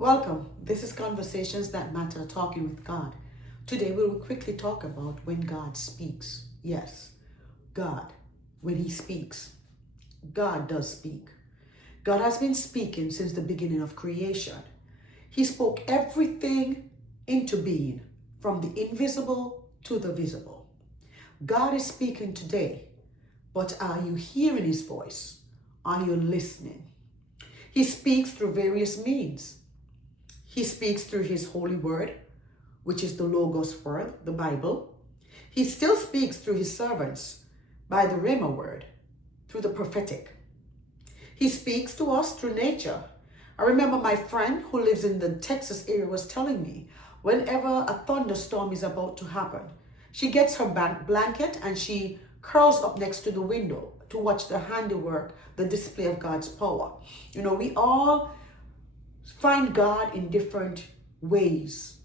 Welcome. This is Conversations That Matter, Talking with God. Today we will quickly talk about when God speaks. Yes, God, when He speaks. God does speak. God has been speaking since the beginning of creation. He spoke everything into being, from the invisible to the visible. God is speaking today, but are you hearing His voice? Are you listening? He speaks through various means. He speaks through His holy word, which is the Logos word, the Bible. He still speaks through His servants by the Rhema word, through the prophetic. He speaks to us through nature. I remember my friend who lives in the Texas area was telling me, whenever a thunderstorm is about to happen, she gets her blanket and she curls up next to the window to watch the handiwork, the display of God's power. You know, we all find God in different ways,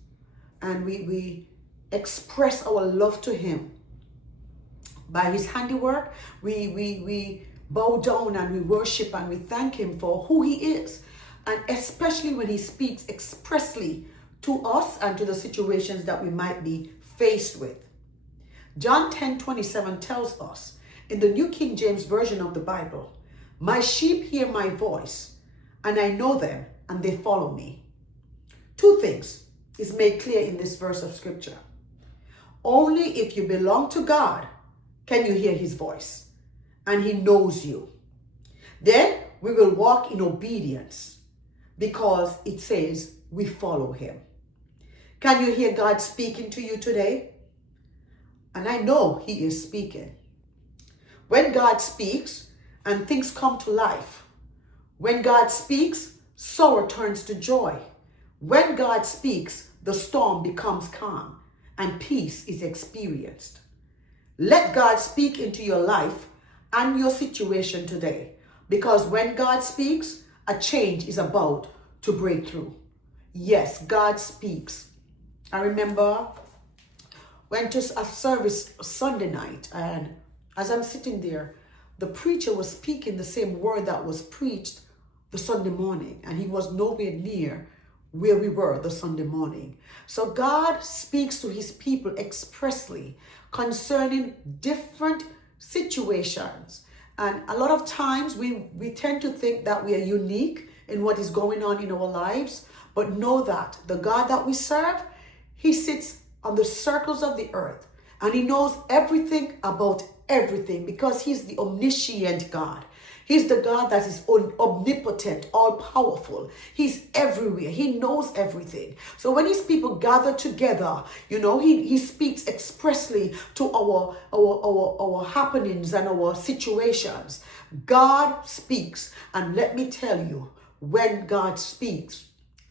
and we express our love to Him by His handiwork. We bow down and we worship and we thank Him for who He is, and especially when He speaks expressly to us and to the situations that we might be faced with. John 10:27 tells us in the New King James Version of the Bible, "My sheep hear my voice, and I know them, and they follow me." Two things is made clear in this verse of scripture. Only if you belong to God can you hear His voice, and He knows you. Then we will walk in obedience because it says we follow Him. Can you hear God speaking to you today? And I know He is speaking. When God speaks and things come to life, when God speaks, sorrow turns to joy. When God speaks, the storm becomes calm and peace is experienced. Let God speak into your life and your situation today, because when God speaks, a change is about to break through. Yes, God speaks. I remember went to a service Sunday night, and as I'm sitting there, the preacher was speaking the same word that was preached the Sunday morning, and he was nowhere near where we were the Sunday morning. So God speaks to His people expressly concerning different situations. And a lot of times we tend to think that we are unique in what is going on in our lives, but know that the God that we serve, He sits on the circles of the earth, and He knows everything about everything, because He's the omniscient God. He's the God that is omnipotent, all-powerful. He's everywhere. He knows everything. So when His people gather together, you know, He speaks expressly to our happenings and our situations. God speaks, and let me tell you, when God speaks,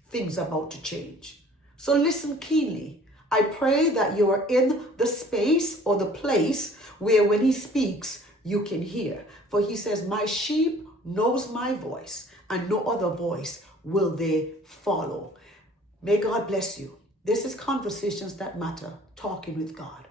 things are about to change. So listen keenly. I pray that you are in the space or the place where when He speaks, you can hear. For He says, "My sheep knows my voice, and no other voice will they follow." May God bless you. This is Conversations That Matter, Talking with God.